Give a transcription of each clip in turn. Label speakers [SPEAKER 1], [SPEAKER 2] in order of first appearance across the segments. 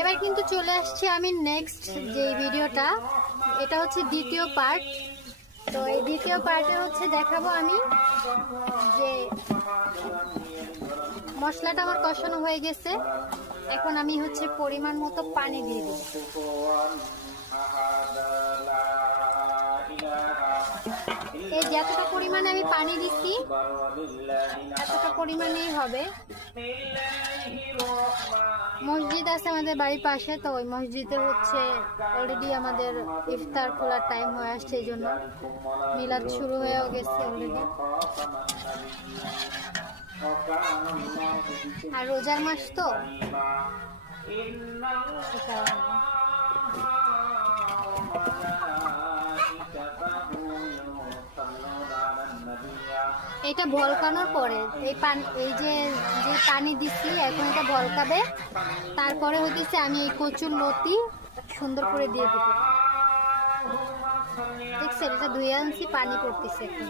[SPEAKER 1] এবার কিন্তু চলে আসছি আমি নেক্সট যে ভিডিওটা, এটা হচ্ছে দ্বিতীয় পার্ট তো এই দ্বিতীয় পার্টে হচ্ছে দেখাবো আমি যে মশলাটা আমার কষানো হয়ে গেছে। এখন আমি হচ্ছে পরিমাণ মতো পানি দিয়ে দিই যতটা পরিমাণে আমি পানি দিচ্ছি, এতটা পরিমাণেই হবে। মসজিদ আছে আমাদের বাড়ির পাশে, তো ওই মসজিদে হচ্ছে অলরেডি আমাদের ইফতার খোলার টাইম হয়ে আসছে, এই জন্য মিলাদ শুরু হয়েও গেছে অলরেডি আর রোজার মাস তো? এটা ভলকানোর পরে, এই পানি, এই যে যে পানি দিচ্ছি এখন এটা ভলকাবে। তারপরে হইতেছে আমি এই কচুর লতি সুন্দর করে দিয়ে দেবো। দেখছেন, এটা ধুয়ে আনছি, পানি করতেছে এখন।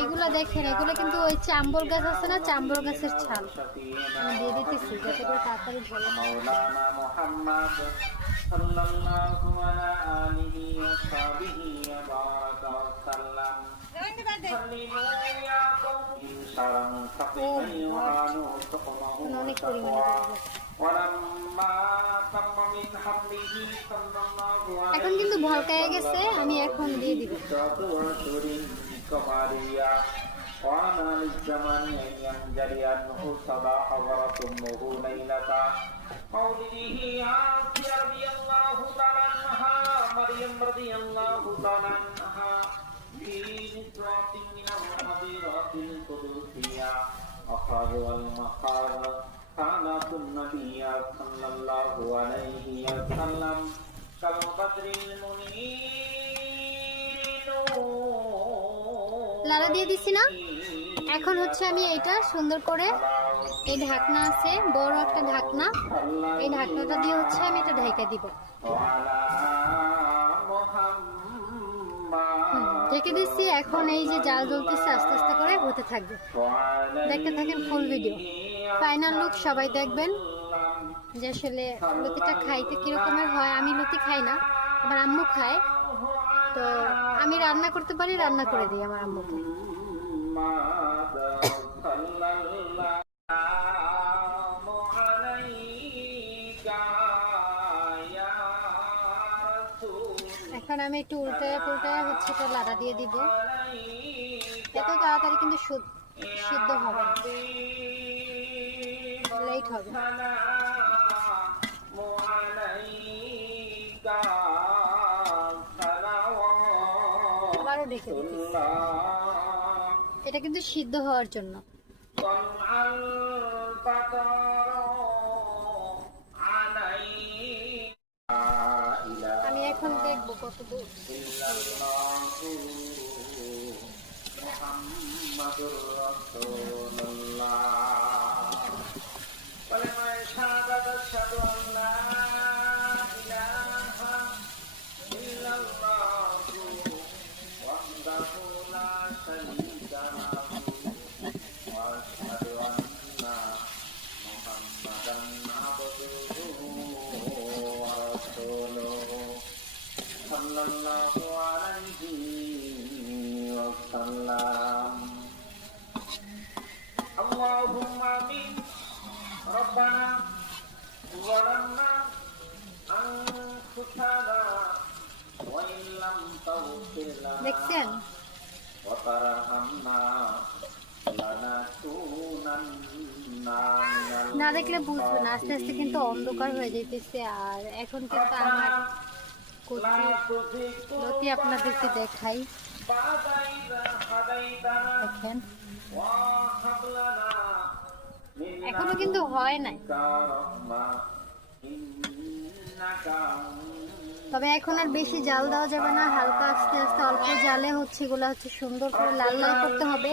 [SPEAKER 1] এগুলো দেখেন, এগুলো কিন্তু ওই চাম্বল গাছ আছে না, চাম্বল গাছের ছাল। দিয়ে দিতেছি, যাতে করে তাড়াতাড়ি এখন কিন্তু ভলকায় গেছে, আমি এখন দিয়ে দিব।
[SPEAKER 2] كماريا وانا للزمن ان ينجلي عنه صباح ورسمه ليلة مولده عاصية رضي الله تعالى عنها مريم رضي الله تعالى عنها في نسوة من الحضيرات القدسية أخر والمخار كانت النبي صلى الله عليه وسلم كالبدر المنير
[SPEAKER 1] লাড়া দিয়ে দিছি না। এখন হচ্ছে আমি এটা সুন্দর করে এই ঢাকনা আছে, বড় একটা ঢাকনা। এই ঢাকনাটা দিয়ে হচ্ছে আমি এটা ঢাকা দিব। ঢেকে দিচ্ছি এখন এই যে জাল জ্বলতেছে, আস্তে আস্তে করে হতে থাকবে। দেখতে থাকেন ফুল ভিডিও ফাইনাল লুক সবাই দেখবেন যে আসলে লতিটা খাইতে কিরকমের হয়। আমি লতি খাই না, আমার আম্মু খায়। তো আমি রান্না করতে পারি, রান্না করে দিই আমার আম্মুকে এখন আমি একটু উল্টায় পুলটায় হচ্ছে এটা লাদা দিয়ে দিব। এত তাড়াতাড়ি কিন্তু সিদ্ধ হবে লেট হবে। এটা কিন্তু সিদ্ধ হওয়ার জন্য। আমি এখন দেখব কত দূর।
[SPEAKER 2] محمدا عبده ورسوله صلى الله عليه وسلم اللهم امين ربنا ظلمنا انفسنا وان لم تغفر لنا وترحمنا لنكونن
[SPEAKER 1] না দেখলে বুঝবে না, আস্তে আস্তে কিন্তু অন্ধকার হয়ে যেতেছে আর এখন কিন্তু আমার লতি আপনাদেরকে দেখাই। দেখেন। এখনও কিন্তু হয় নাই। তবে এখন আর বেশি জাল দেওয়া যাবে না, হালকা আস্তে আস্তে অল্প জালে হচ্ছে, এগুলো হচ্ছে সুন্দর করে লাল লাল করতে হবে।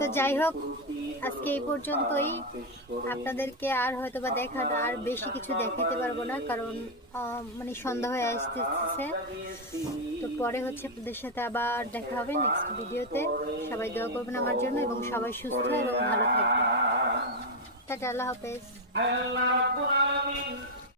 [SPEAKER 1] তো যাই হোক, আজকে এই পর্যন্তই। আপনাদেরকে আর হয়তো বা দেখানো আর বেশি কিছু দেখাতে পারব না, কারণ মানে সন্ধ্যা হয়ে আসতেছে। তো পরে হচ্ছে আপনাদের সাথে আবার দেখা হবে নেক্সট ভিডিওতে সবাই দোয়া করবেন আমার জন্য এবং সবাই সুস্থ এবং ভালো থাকবেন। টাটা, আল্লাহ হাফেজ।